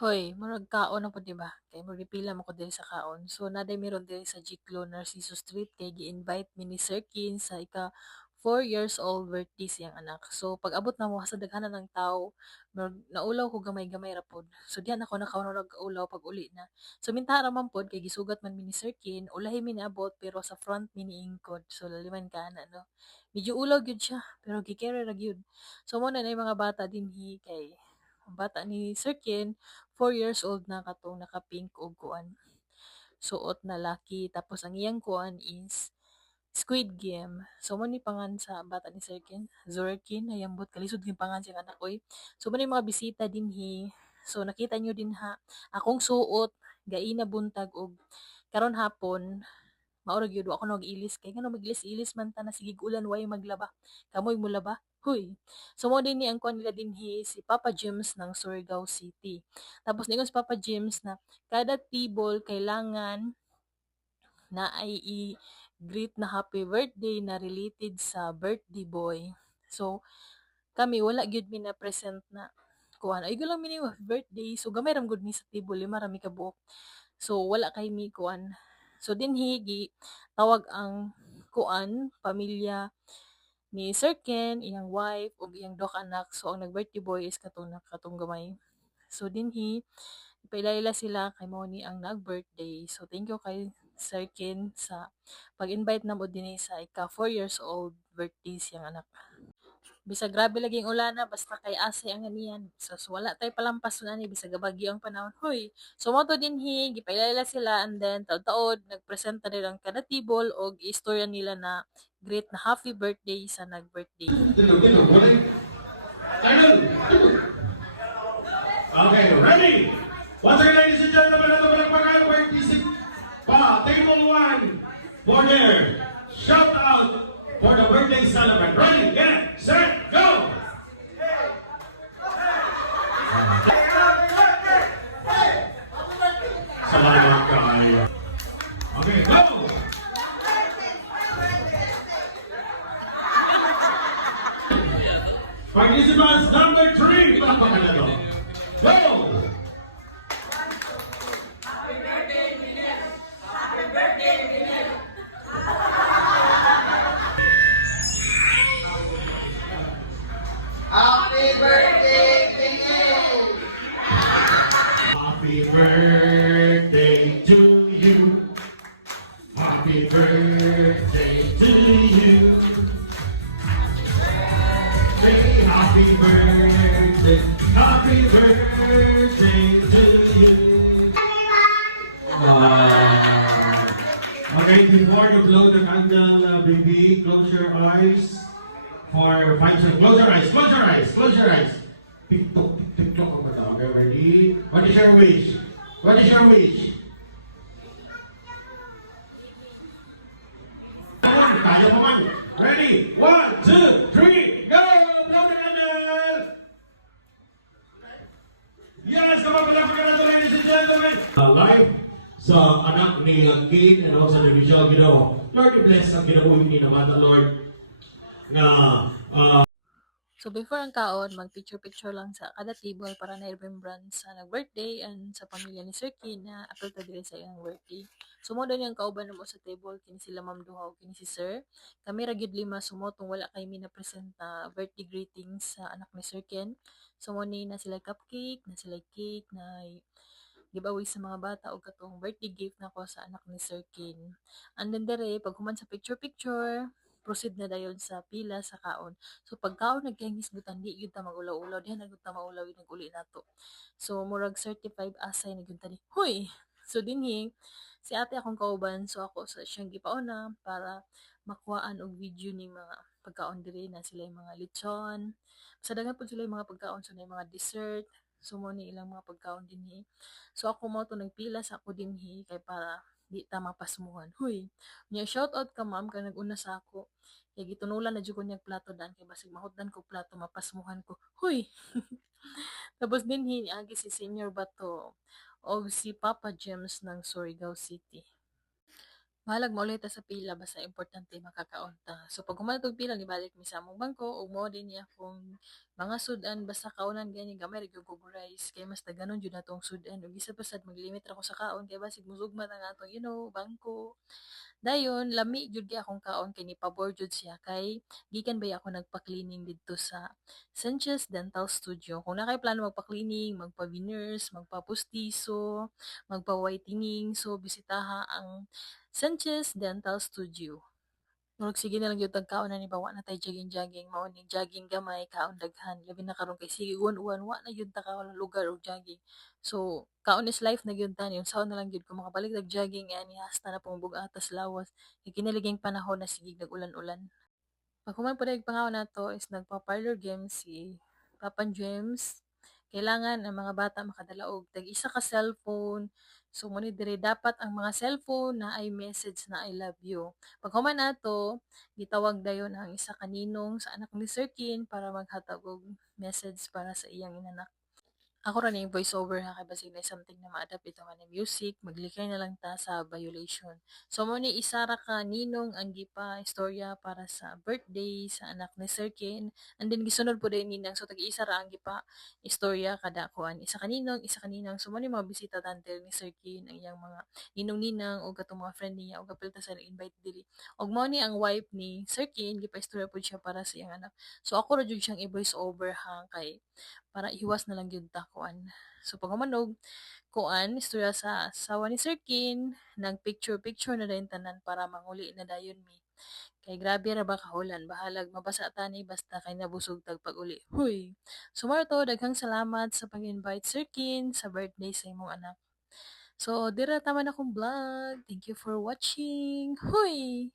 Hoy, murag kaon ako 'di ba? Kay magpipila man ko diri sa kaon. So naday meron diri sa Jiklo, Narciso Street kay gi-invite mi ni Sir Kin sa ika 4 years old birthday siyang anak. So pag abot na mo sa daghanan ng tawo, murag naulaw ko gamay-gamay ra pod. So diyan ako nakaulaw pag uli na. So mintaha ra man pod kay gisugat man mi ni Sir Kin, ulahi mi niabot pero sa front mi niingkod. So laliman ka na no. Medyo ulaw gyud siya pero gi-carry ra gyud. So mo na yung mga bata dinhi kay ang bata ni Sir Kin 4 years old na katong naka-pink og kuan, suot na laki. Tapos ang iyang kuan is Squid Game. So mo ni pangan sa bata ni Sir Ken, Zorkin, ayambot kalisod yung pangan siyang anak oy. So mo ni mga bisita dinhi. So nakita nyo din ha, akong suot gaina buntag og karon hapon maura gyud ako nag-ilis kay ngano mag-ilis-ilis man ta na sige ulan way maglaba. Kamoy mo laba? Huy. So mo din ni ang kuan nila dinhi si Papa James ng Surigao City. Tapos ningon si Papa James na kada table kailangan na ay i-greet na happy birthday na related sa birthday boy. So kami wala gyud mi na present na kuan ay gulang mi ni happy birthday. So gamay ram gud mi sa table, lima ra mi ka buok. So wala kay mi kuan. So dinhi tawag ang kuan pamilya ni Sir Ken, iyang wife ug iyang duha ka anak. So ang nag-birthday boy is katong gamay. So dinhi ipailayla sila kay mao ni ang nag-birthday. So thank you kay Sir Ken sa pag-invite namo dinhi sa ika 4 years old birthday siyang anak. Bisag grabe laging ulana basta kay ase ang ganiyan. So wala tay palampas na ni bisag bagyo ang panahon. Hoy, sumoto dinhi gipailala sila and then taud-taod nagpresenta nila ang kada table og istorya nila na great na happy birthday sa nag-birthday. Okay, ready? Once again, ladies and gentlemen, ito pa ng pag-birthday pa, table 1 for their shout out for the birthday celebrant. Ready, get, set, go! Salamat kayo. Okay, go! Participants number 3, palakpakan na to. Go! Happy birthday, Tingin! Happy birthday to you. Happy birthday to you. Say happy birthday. Happy birthday to you. Okay, before you blow the candle, baby, close your eyes for 5 seconds. Close your eyes, close your eyes, close your eyes. Tick-tock, tick-tock. Okay, ready? What is your wish? What is your wish? Come on, kaya mo man. Ready? 1, 2, 3, go! Blow the candle! Yes, come on, ladies and gentlemen. Live sa anak ni King and also ni Michelle Guido. Lord, bless ang ginabuhin ni Namata, Lord. Na So before ang kaon, mag-picture-picture lang sa kada table para na remembrance sa nag-birthday and sa pamilya ni Sir Kin na apil ta diri sa iyang birthday. Sumodo niyang kauban mo sa table kini sila Ma'am Duha ug kini si Sir. Kami ra gyud lima sumotong wala kay mi na present na birthday greetings sa anak ni Sir Ken. So mo ni na sila cupcake, na sila cake, na giveaway sa mga bata o katong birthday gift na ko sa anak ni Sir Kin. And then dere, pag human sa picture-picture, proceed na dayon sa pila sa kaon. So pag kaon nagkahingis gutan di gyud ta magulaw-ulaw diha na gyud ta maulaw nag-uli nato. So murag certified asay na gyud ta ni. Huy. So dinhi si ate akong kauban so ako sa siyang gipauna para makuhaan og video ni mga pagkaon diri na sila yung mga lechon. Sa daghan pud sila yung mga pagkaon so na yung mga dessert. So mo ni ilang mga pagkaon dinhi. So ako mo to nagpila sa ako dinhi kay para di ta mapasmuhan. Huy. Nya shout out ka ma'am kay nag-una sa ako. Kaya gitunulan na jud ko niyang plato dan kay basig mahutdan ko plato mapasmuhan ko. Huy. Tapos din agi si Senior Bato o si Papa James ng Surigao City. Bahalag maulit ta sa pila basta importante makakaon ta. So pag human tog pila nibalik mi sa among bangko ug mao din niya kung mga sudan basta kaunan gani gamay ra gyud kog rice kay mas taganon jud natong sudan ug isa pa sad maglimit ra ko sa kaon kay basig musugmat ang atong bangko. Dayon lami jud gyud akong kaon kay nipabor jud siya kay gikan bay ako nagpa-cleaning didto sa Sanchez Dental Studio. Kung na kay plano magpa-cleaning, magpa-veneers, magpa-pustiso, magpa-whitening, so bisitaha ang Sanchez Dental Studio. Murag sige na lang gyud tag kaon na ni bawa na tay jogging-jogging mao ni jogging gamay kaon daghan labi na karon kay sige uwan-uwan wa na gyud ta kaon lugar og jogging. So kaon is life na gyud ta ni unsaon na lang gyud ko makabalik tag jogging ani hasta na pong bug-atas lawas kay kinaliging panahon na sige nag-ulan-ulan. Pag human po dahil pangaw na to is nagpa-parlor game si Papa James. Kailangan ang mga bata makadalaog tag isa ka cellphone. So mo dire dapat ang mga cellphone na ay message na I love you. Pag human nato, gitawag dayon ang isa kaninong sa anak ni Sir Kin para maghatag og message para sa iyang inanak. Ako ra ning voice over ha kay basig na something na ma-adapt ito nga na music, maglikay na lang ta sa violation. So mo ni isa ra ka ninong ang gipa istorya para sa birthday sa anak ni Sir Ken. And then gisunod po din ninang so tag-isa ra ang gipa istorya kada kuan. Isa kaninong, isa kaninang. So mo ni mga bisita tantel ni Sir Ken ang iyang mga ninong-ninang o katong mga friend niya o kapil ta sa invite dili. Og mo ni ang wife ni Sir Ken gipa istorya po siya para sa iyang anak. So ako ra jud siyang i-voice over ha kay para iwas na lang gyud ta kuan. So pag humanog kuan istorya sa asawa ni Sir Kin, nag-picture na din tanan para manguli na dayon mi. Kay grabe ra ba kahulan, bahalag mabasa ta ni basta kay nabusog tag pag-uli. Huy. So to daghang salamat sa pag-invite Sir Kin sa birthday sa imong anak. So dira taman akong vlog. Thank you for watching. Huy.